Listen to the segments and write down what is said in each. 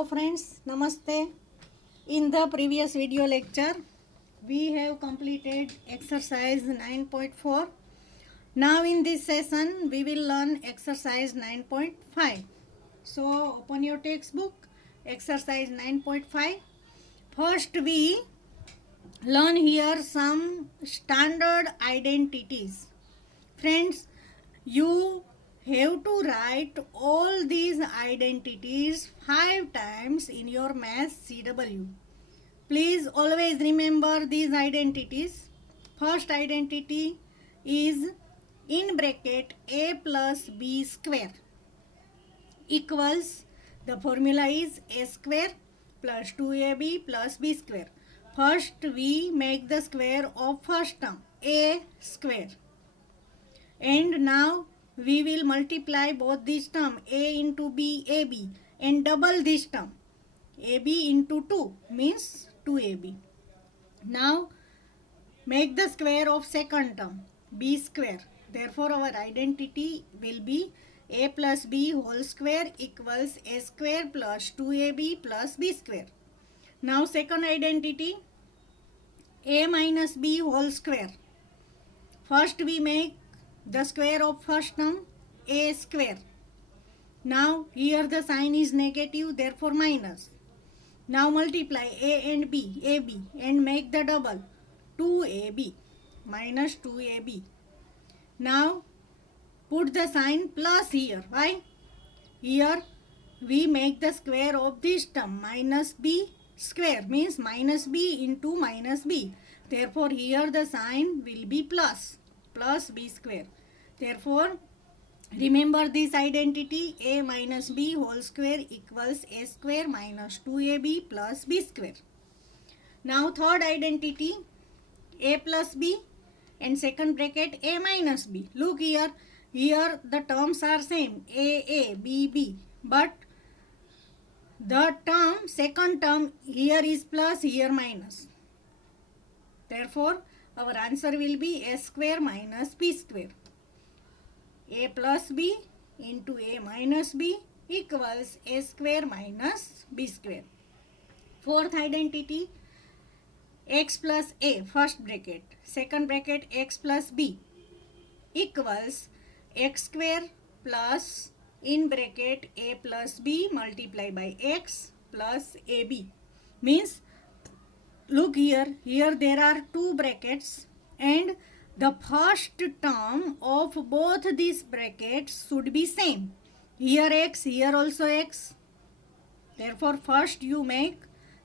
Hello friends, Namaste. In the previous video lecture, we have completed exercise 9.4. Now in this session, we will learn exercise 9.5. So open your textbook, exercise 9.5. First we learn here some standard identities. Friends, you have to write all these identities 5 times in your math CW. Please always remember these identities. First identity is in bracket a plus b square equals, the formula is a square plus 2ab plus b square. First we make the square of first term, a square. And now we will multiply both this term a into b, ab, and double this term ab into 2 means 2ab. Now make the square of second term b square. Therefore our identity will be a plus b whole square equals a square plus 2ab plus b square. Now second identity, a minus b whole square. First we make the square of first term a square. Now here the sign is negative, therefore minus. Now multiply a and b, ab, and make the double 2ab minus 2ab. Now put the sign plus here. Why? Here we make the square of this term minus b square means minus b into minus b. Therefore here the sign will be plus b square. Therefore remember this identity, a minus b whole square equals a square minus 2ab plus b square. Now third identity, a plus b and second bracket a minus b. Look here the terms are same, a, b, b, but the term, second term here is plus, here minus. Therefore our answer will be a square minus b square. A plus b into a minus b equals a square minus b square. Fourth identity, x plus a, first bracket, second bracket x plus b equals x square plus in bracket a plus b multiplied by x plus ab. Means look here there are two brackets and the first term of both these brackets should be same. Here x, here also x. Therefore first you make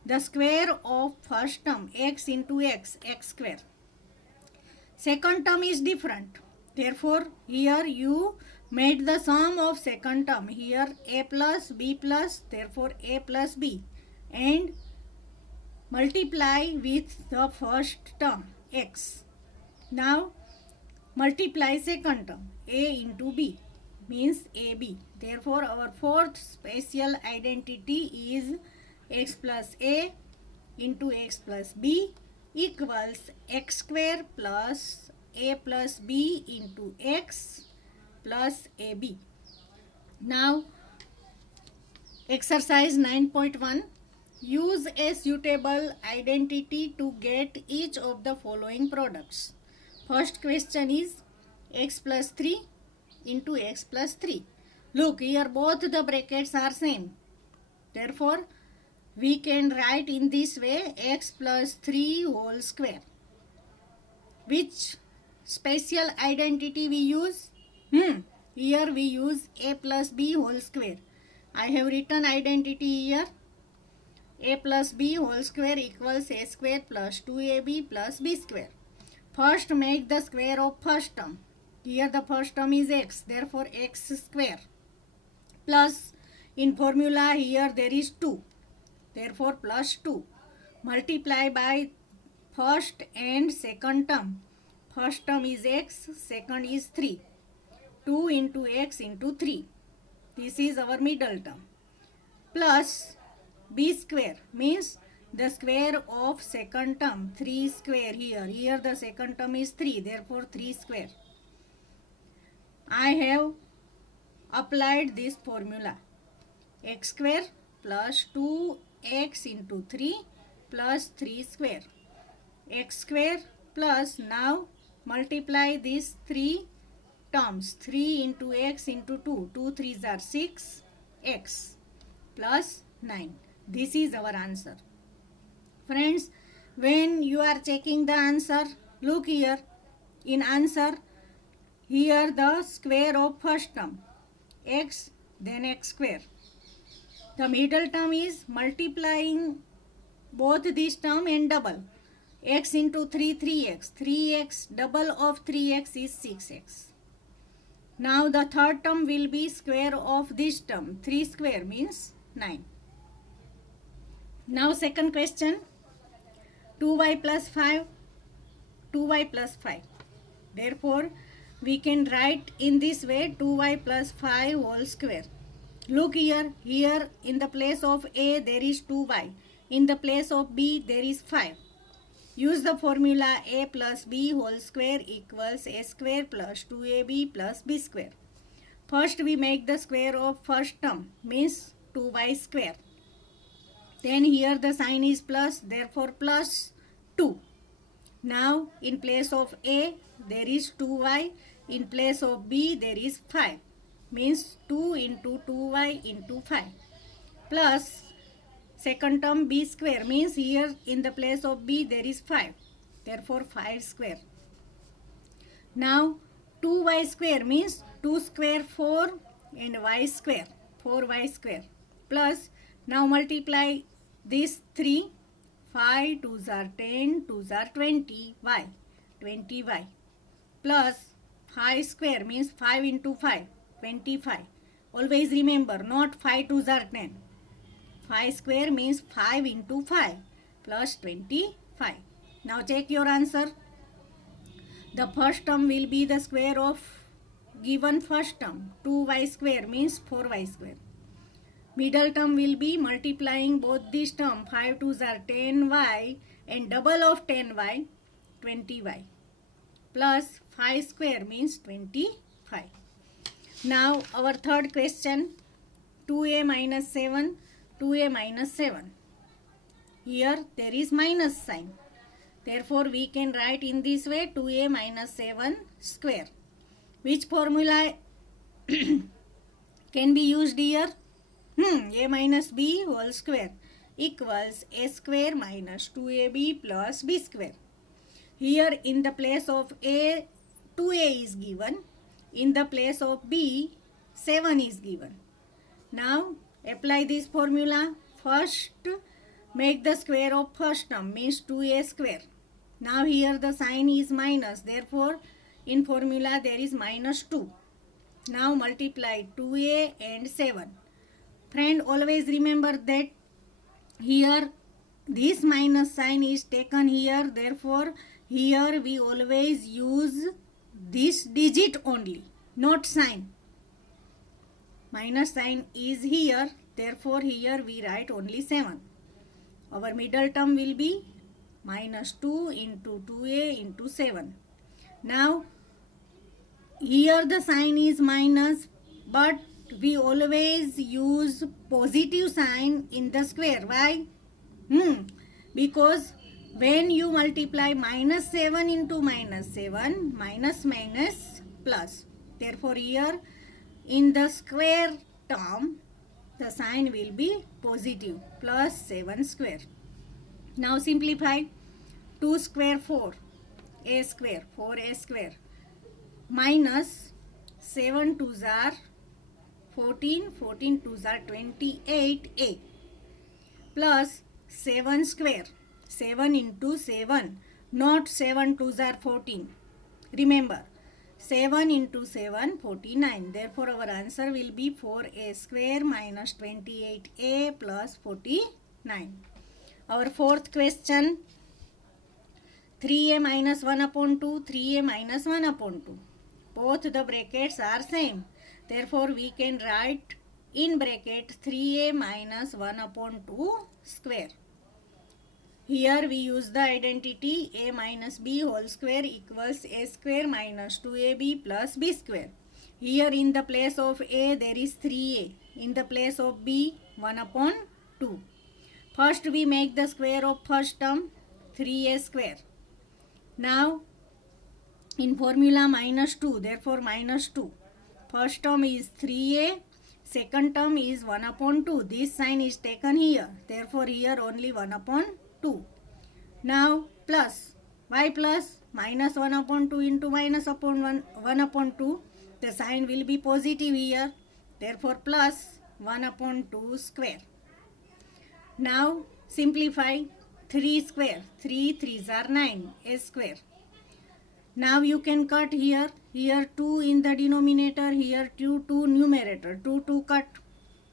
the square of first term x into x, x square. Second term is different. Therefore here you made the sum of second term. Here a plus b plus, therefore a plus b, and multiply with the first term x. Now multiply second term a into b means ab. Therefore our fourth special identity is x plus a into x plus b equals x square plus a plus b into x plus ab. Now exercise 9.1, use a suitable identity to get each of the following products. First question is x plus 3 into x plus 3. Look here both the brackets are same. Therefore we can write in this way x plus 3 whole square. Which special identity we use? Here we use a plus b whole square. I have written identity here. A plus b whole square equals a square plus 2ab plus b square. First make the square of first term. Here the first term is x, therefore x square plus, in formula here there is 2, therefore plus 2. Multiply by first and second term. First term is x, second is 3. 2 into x into 3. This is our middle term. Plus b square means the square of second term, 3 square here. Here the second term is 3, therefore 3 square. I have applied this formula. X square plus 2x into 3 plus 3 square. X square plus, now multiply these three terms. 3 into x into 2. 2 3s are 6. X plus 9. This is our answer. Friends, when you are checking the answer, look here. In answer, here the square of first term. X, then x square. The middle term is multiplying both this term and double. X into 3, 3x. 3x, double of 3x is 6x. Now the third term will be square of this term. 3 square means 9. Now second question. 2y plus 5. 2y plus 5. Therefore, we can write in this way 2y plus 5 whole square. Look here. Here in the place of a there is 2y. In the place of b there is 5. Use the formula a plus b whole square equals a square plus 2ab plus b square. First we make the square of first term, means 2y square. Then here the sign is plus, therefore plus 2. Now in place of a there is 2y, in place of b there is 5, means 2 into 2y into 5, plus second term b square, means here in the place of b there is 5, therefore 5 square. Now 2y square means 2 square 4 and y square 4y square, plus now multiply these 3. 5 2s are 10, 2s are 20, y 20y, plus 5 square means 5 into 5 25. Always remember, not 5 2s are 10. 5 square means 5 into 5 plus 25. Now check your answer. The first term will be the square of given first term. 2y square means 4y square. Middle term will be multiplying both this term. 5 2s are 10y and double of 10y 20y, plus 5 square means 25. Now our third question. 2a minus 7. 2a minus 7. Here there is minus sign. Therefore we can write in this way 2a minus 7 square. Which formula can be used here? A minus b whole square equals a square minus 2ab plus b square. Here in the place of a 2a is given. In the place of b 7 is given. Now apply this formula. First make the square of first term, means 2a square. Now here the sign is minus, therefore in formula there is minus 2. Now multiply 2a and 7. Friend, always remember that here this minus sign is taken here, therefore here we always use this digit only, not sign. Minus sign is here, therefore here we write only 7. Our middle term will be minus 2 into 2a into 7. Now here the sign is minus, but we always use positive sign in the square. Why? Because when you multiply minus 7 into minus 7, minus minus plus. Therefore here in the square term the sign will be positive, plus 7 square. Now simplify. 2 square 4, a square 4a square, minus 7 2s are 14, 14 2s are 28a, plus 7 square, 7 into 7, not 7 2s are 14. Remember, 7 into 7 49. Therefore our answer will be 4a square minus 28a plus 49. Our fourth question. 3a minus 1 upon 2, 3a minus 1 upon 2. Both the brackets are same. Therefore we can write in bracket 3a minus 1 upon 2 square. Here we use the identity a minus b whole square equals a square minus 2ab plus b square. Here in the place of a there is 3a. In the place of b 1 upon 2. First we make the square of first term, 3a square. Now in formula minus 2, therefore minus 2. First term is 3a, second term is 1 upon 2. This sign is taken here, therefore here only 1 upon 2. Now plus, why plus? Minus 1 upon 2 into minus upon 1 upon 2. The sign will be positive here, therefore plus 1 upon 2 square. Now simplify, 3 square, 3 3s are 9, a square. Now you can cut here 2 in the denominator, here 2 numerator, 2 cut.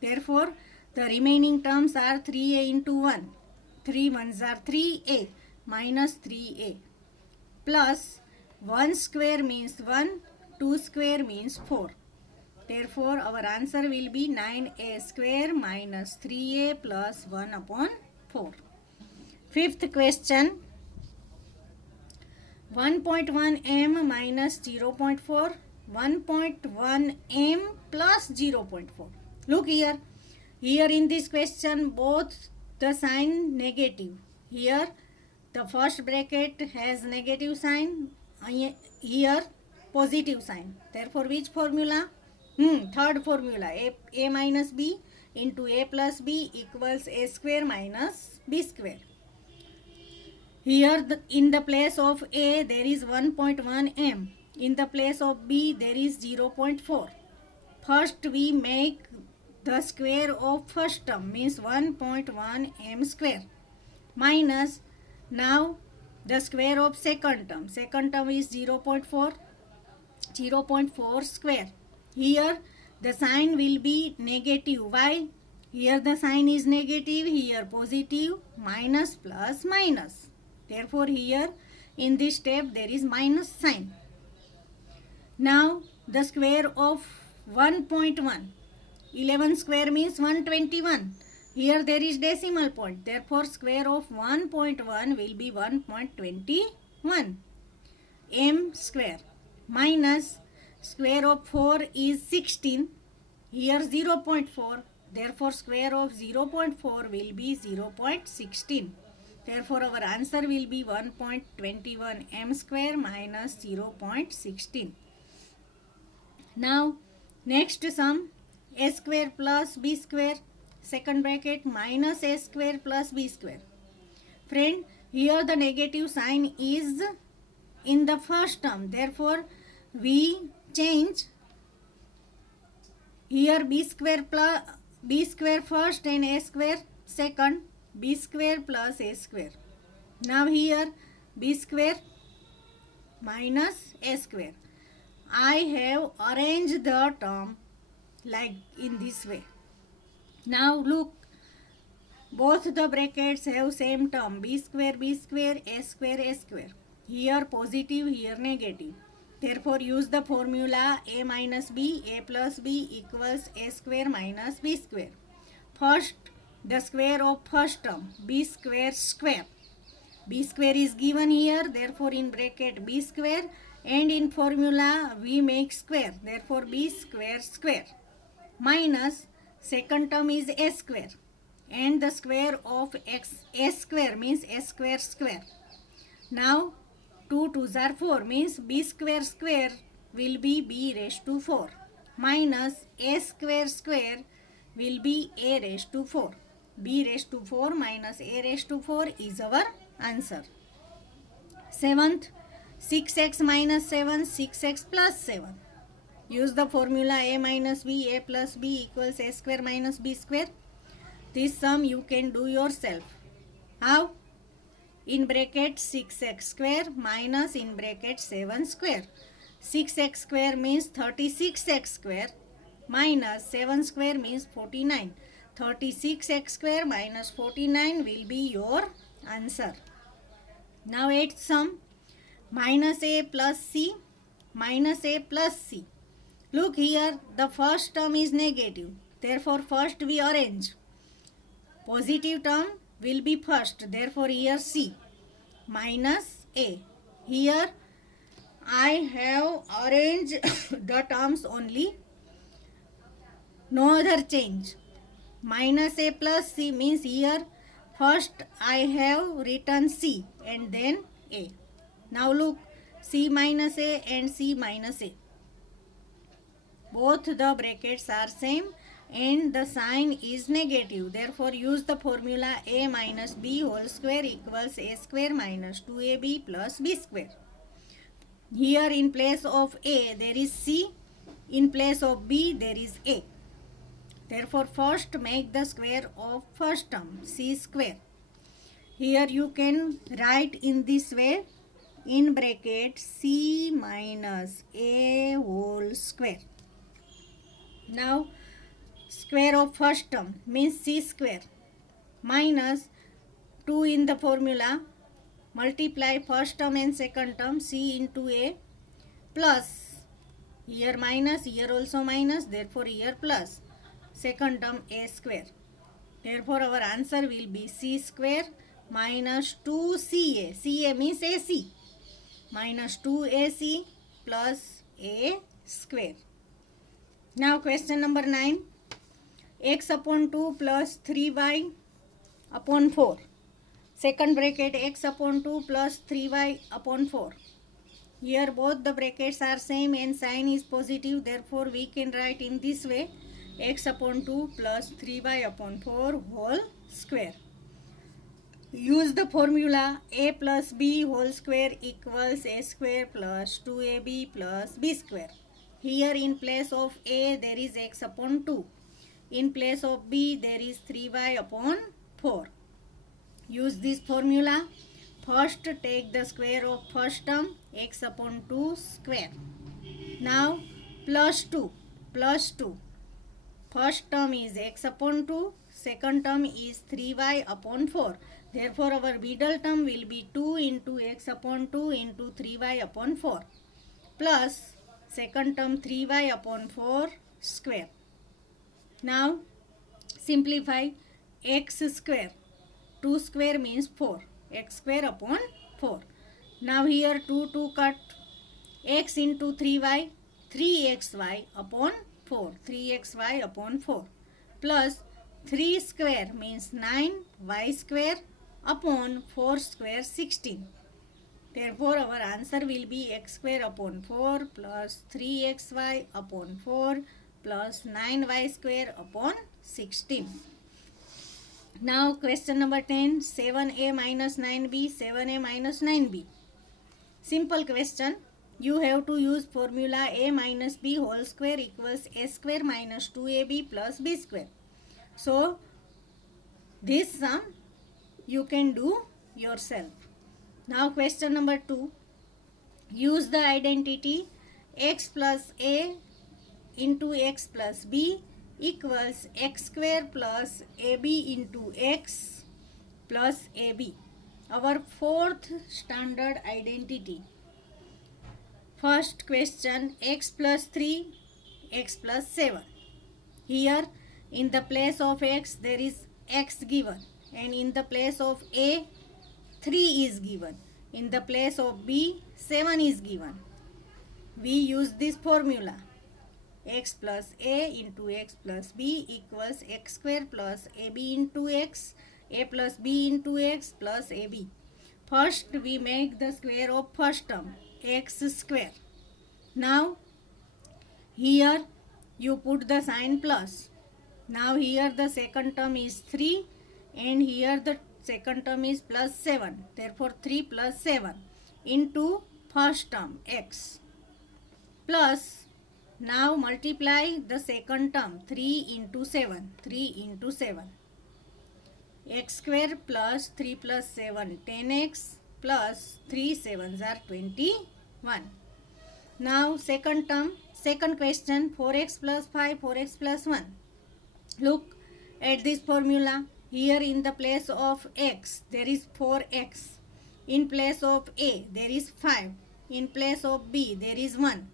Therefore the remaining terms are 3a into 1. 3 ones are 3a minus 3a plus 1 square means 1, 2 square means 4. Therefore our answer will be 9a square minus 3a plus 1 upon 4. Fifth question, 1.1 m minus 0.4, 1.1 m plus 0.4. Look here. Here in this question both the sign negative. Here the first bracket has negative sign, here positive sign. Therefore which formula? Third formula, a minus b into a plus b equals a square minus b square. Here in the place of a there is 1.1 m. In the place of b there is 0.4. First we make the square of first term, means 1.1 m square, minus now the square of second term. Second term is 0.4. 0.4 square. Here the sign will be negative. Why? Here the sign is negative, here positive, minus plus minus. Therefore here in this step there is minus sign. Now the square of 1.1. 11 square means 121. Here there is decimal point. Therefore square of 1.1 will be 1.21 m square, minus square of 4 is 16. Here 0.4. Therefore square of 0.4 will be 0.16. Therefore our answer will be 1.21 m square minus 0.16. Now next sum, a square plus b square, second bracket, minus a square plus b square. Friend, here the negative sign is in the first term. Therefore we change here b square first and a square second, b square plus a square. Now here b square minus a square. I have arranged the term like in this way. Now look, both the brackets have same term, b square, a square, a square. Here positive, here negative. Therefore use the formula a minus b, a plus b equals a square minus b square. First the square of first term, b square square. B square is given here, therefore in bracket b square, and in formula we make square, therefore b square square, minus second term is a square, and the square of a square means a square square. Now 2 2s are 4 means b square square will be b raised to 4, minus a square square will be a raised to 4. b raised to 4 minus a raised to 4 is our answer. Seventh, 6x minus 7, 6x plus 7. Use the formula a minus b, a plus b equals a square minus b square. This sum you can do yourself. How? In bracket 6x square minus in bracket 7 square. 6x square means 36x square minus 7 square means 49. 36x square minus 49 will be your answer. Now eighth sum, minus a plus c, minus a plus c. Look here, the first term is negative. Therefore first we arrange. Positive term will be first. Therefore here c minus a. Here I have arranged the terms only. No other change. minus a plus c means here first I have written c and then a. Now look, c minus a and c minus a. Both the brackets are same and the sign is negative. Therefore, use the formula a minus b whole square equals a square minus 2ab plus b square. Here in place of a there is c, in place of b there is a. Therefore, first make the square of first term c square. Here you can write in this way, in bracket c minus a whole square. Now square of first term means c square minus 2 in the formula, multiply first term and second term c into a plus, here minus, here also minus, therefore here plus, second term a square. Therefore our answer will be c square minus 2ca, ca means ac, minus 2ac plus a square. Now question number 9, x upon 2 plus 3y upon 4. Second bracket x upon 2 plus 3y upon 4. Here both the brackets are same and sign is positive. Therefore we can write in this way, x upon 2 plus 3y upon 4 whole square. Use the formula a plus b whole square equals a square plus 2ab plus b square. Here in place of a there is x upon 2. In place of b there is 3y upon 4. Use this formula. First take the square of first term x upon 2 square. Now plus 2 plus 2. First term is x upon 2. Second term is 3y upon 4. Therefore our middle term will be 2 into x upon 2 into 3y upon 4 plus second term 3y upon 4 square. Now simplify x square. 2 square means 4. X square upon 4. Now here 2 cut. X into 3y. 3xy upon 4. 3xy upon 4. Plus 3 square means 9. Y square upon 4 square 16. Therefore, our answer will be x square upon 4 plus 3xy upon 4 plus 9y square upon 16. Now, question number 10, 7a minus 9b, 7a minus 9b. Simple question. You have to use formula a minus b whole square equals a square minus 2ab plus b square. So, this sum you can do yourself. Now question number 2, use the identity x plus a into x plus b equals x square plus ab into x plus ab. Our fourth standard identity. First question, x plus 3, x plus 7. Here in the place of x there is x given, and in the place of a 3 is given. In the place of b, 7 is given. We use this formula. X plus a into x plus b equals x square plus ab into x, a plus b into x plus ab. First we make the square of first term, x square. Now here you put the sign plus. Now here the second term is 3 and here the second term is plus 7. Therefore 3 plus 7 into first term x plus, now multiply the second term 3 into 7. 3 into 7. X square plus 3 plus 7 10x plus 3 7s are 21. Now second term, second question, 4x plus 5, 4x plus 1. Look at this formula. Here in the place of x there is 4x. In place of a there is 5. In place of b there is 1.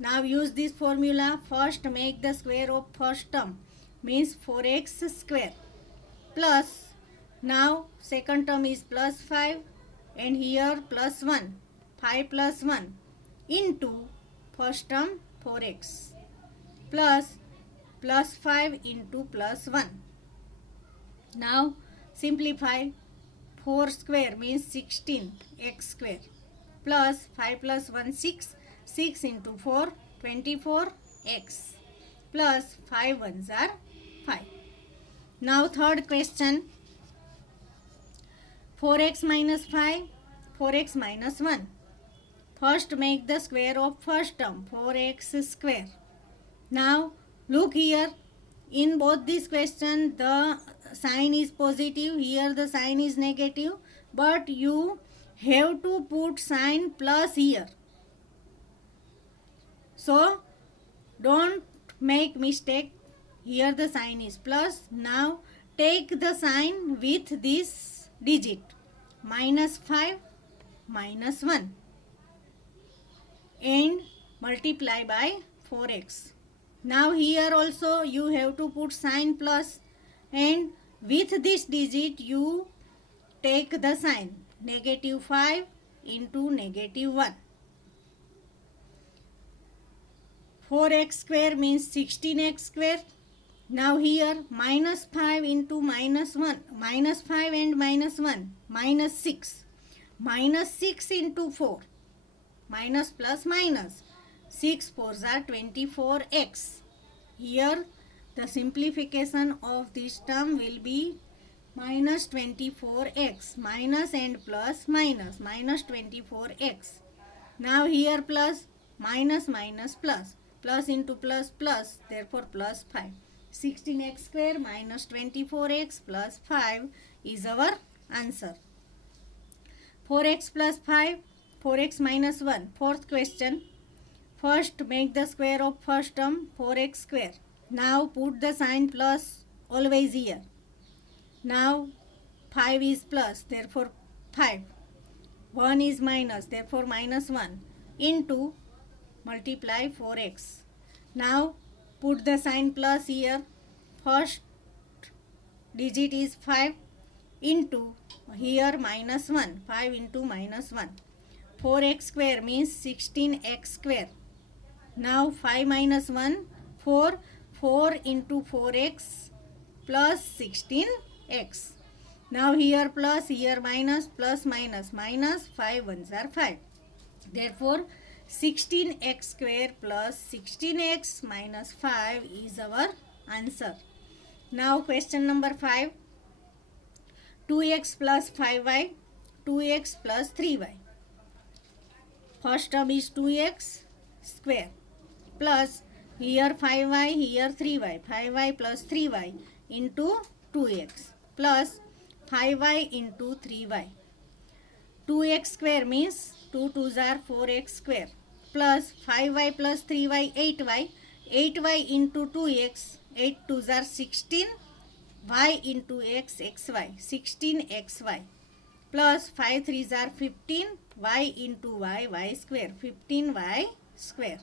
Now use this formula. First make the square of first term means 4x square plus, now second term is plus 5 and here plus 1. 5 plus 1 into first term 4x plus plus 5 into plus 1. Now simplify. 4 square means 16 x square plus 5 plus 1 6. 6 into 4 24 x plus 5 ones are 5. Now third question. 4x minus 5, 4x minus 1. First make the square of first term, 4x square. Now look here, in both these questions the sign is positive, here the sign is negative, but you have to put sign plus here. So don't make mistake, here the sign is plus. Now take the sign with this digit, minus 5 minus 1, and multiply by 4x. Now here also you have to put sign plus, and with this digit you take the sign, negative 5 into negative 1. 4x square means 16x square. Now here minus 5 into minus 1, minus 5 and minus 1, minus 6. Minus 6 into 4, minus plus minus, 6 4s are 24x. Here the simplification of this term will be minus 24x, minus and plus minus, minus 24x. Now here plus, minus minus plus, plus into plus plus, therefore plus 5. 16x square minus 24x plus 5 is our answer. 4x plus 5, 4x minus 1. Fourth question. First make the square of first term, 4x square. Now put the sign plus always here. Now 5 is plus, therefore 5. 1 is minus, therefore minus 1, into multiply 4x. Now put the sign plus here. First digit is 5 into here minus 1. 5 into minus 1. 4x square means 16x square. Now 5 minus 1, 4. 4 into 4x plus 16x. Now here plus, here minus, plus minus, minus, 5 ones are 5. Therefore 16x square plus 16x minus 5 is our answer. Now question number 5. 2x plus 5y, 2x plus 3y. First term is 2x square plus here 5y, here 3y. 5y plus 3y into 2x plus 5y into 3y. 2x square means 2 2s are 4x square plus 5y plus 3y 8y. 8y into 2x, 8 2s are 16, y into x, xy, 16xy plus 5 3s are 15, y into y, y square, 15y square.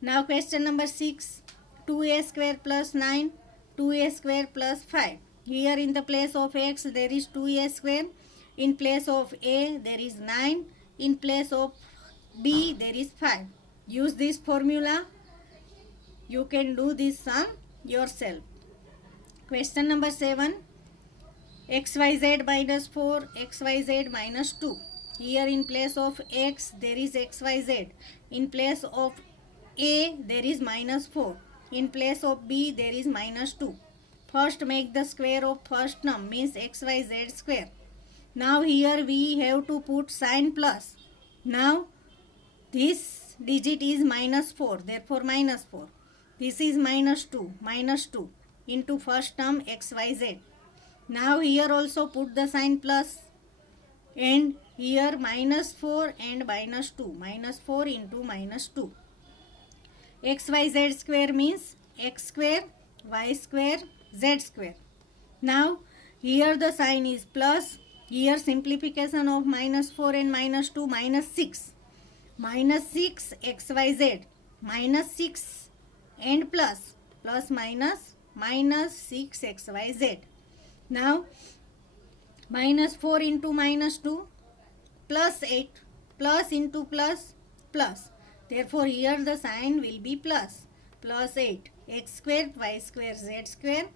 Now question number 6. 2a square plus 9, 2a square plus 5. Here in the place of x there is 2a square, in place of a there is 9, in place of b there is 5. Use this formula. You can do this sum yourself. Question number 7. xyz minus 4, xyz minus 2. Here in place of x there is xyz. In place of a there is minus 4. In place of b there is minus 2. First make the square of first term, means xyz square. Now here we have to put sign plus. Now this digit is minus 4, therefore minus 4. This is minus 2 into first term xyz. Now here also put the sign plus, and here minus 4 and minus 2. Minus 4 into minus 2. xyz square means x square, y square, z square. Now here the sign is plus. Here simplification of minus 4 and minus 2, minus 6. Minus 6 xyz, minus 6 and plus, plus minus, minus 6 xyz. Now minus 4 into minus 2, plus 8, plus into plus, plus. Therefore here the sign will be plus. plus 8 x square y square z square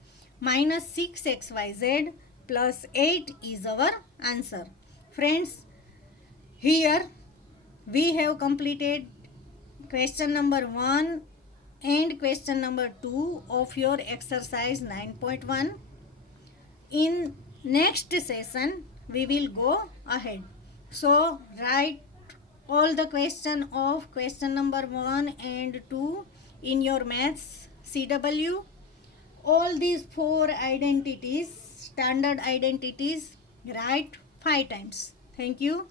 minus 6xyz plus 8 is our answer. Friends, here we have completed question number 1 and question number 2 of your exercise 9.1. In next session we will go ahead. So write all the question of question number 1 and 2 in your maths CW. All these 4 identities, standard identities, write 5 times. Thank you.